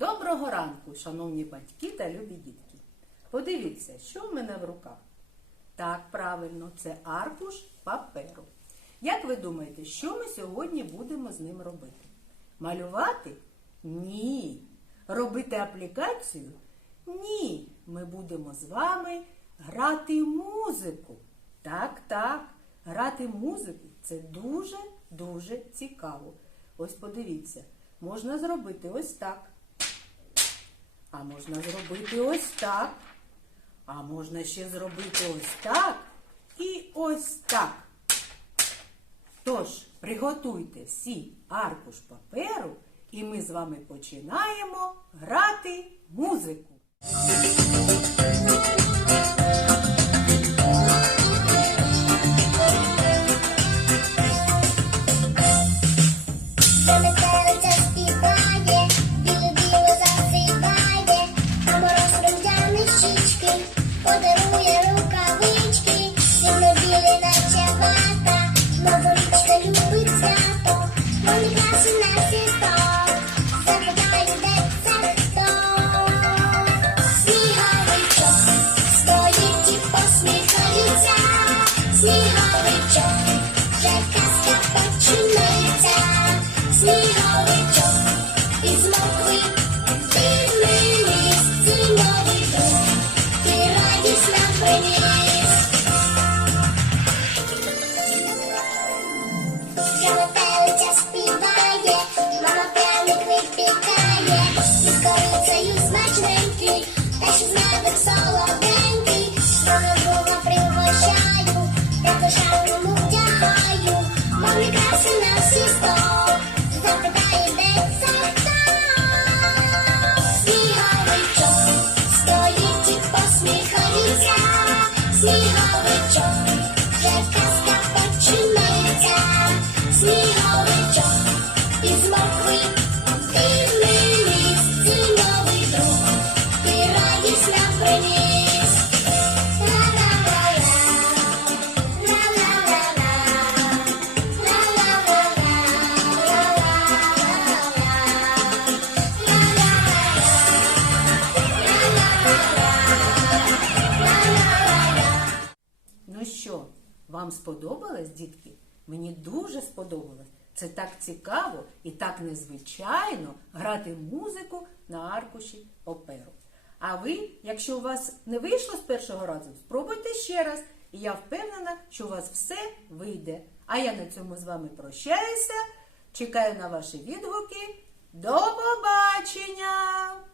Доброго ранку, шановні батьки та любі дітки. Подивіться, що в мене в руках. Так, правильно, це аркуш паперу. Як ви думаєте, що ми сьогодні будемо з ним робити? Малювати? Ні. Робити аплікацію? Ні. Ми будемо з вами грати музику. Так, так, грати музику це дуже-дуже цікаво. Ось подивіться, можна зробити ось так. А можна зробити ось так. А можна ще зробити ось так і ось так. Тож, приготуйте всі аркуш паперу, і ми з вами починаємо грати музику. Сніговичок, вже казка починається. Сніговичок ти мені зимовий друг. Сніговичок, вже вам сподобалось, дітки? Мені дуже сподобалось. Це так цікаво і так незвичайно грати музику на аркуші паперу. А ви, якщо у вас не вийшло з першого разу, спробуйте ще раз. І я впевнена, що у вас все вийде. А я на цьому з вами прощаюся. Чекаю на ваші відгуки. До побачення!